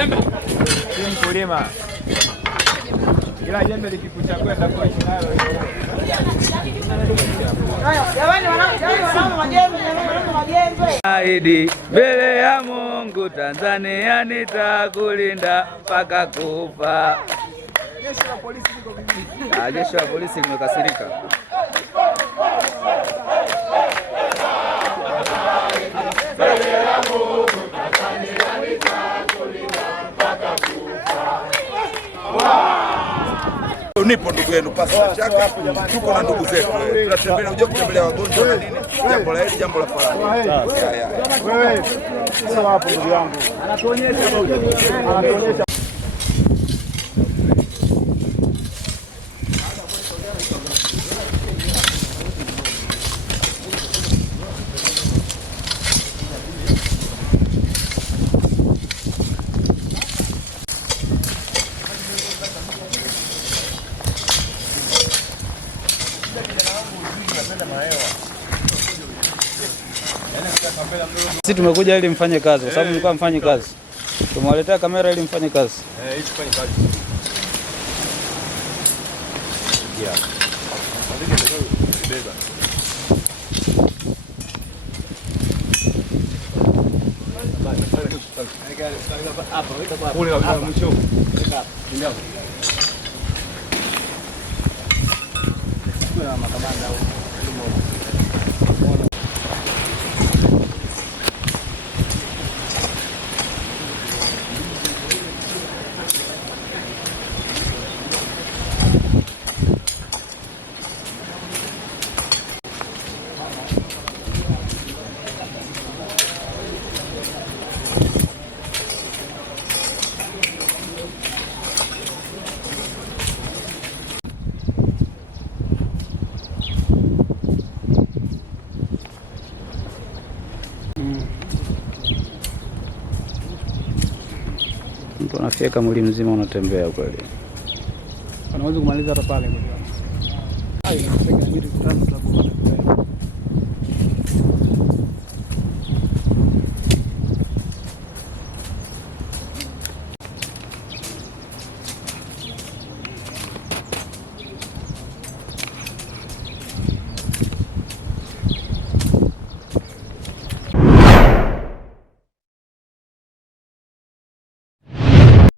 Si mkulima. Ila jembe likikuchagua itakuwa nalo. Jamani majembe. Ahidi mbele ya Mungu Tanzania nitakulinda mpaka kufa. Jeshi la polisi liko vipi? Jeshi la polisi limekasirika. Nipo ndugu yenu pasi chaka, tuko na ndugu zetu. Tunatembea unajua kutembelea wagonjwa na nini? Jambo la heri, jambo la faraja. Wewe sasa hapo ndugu yangu. Anatuonyesha sisi tumekuja ili mfanye kazi kwa sababu mlikuwa mfanye kazi. Tumewaletea kamera ili mfanye kazi. Hii tufanye kazi. Yeah. Kule mwisho. Ndio. Kuna makamanda huko. Mtu anafika mwili mzima unatembea kweli. Anaweza kumaliza hata pale.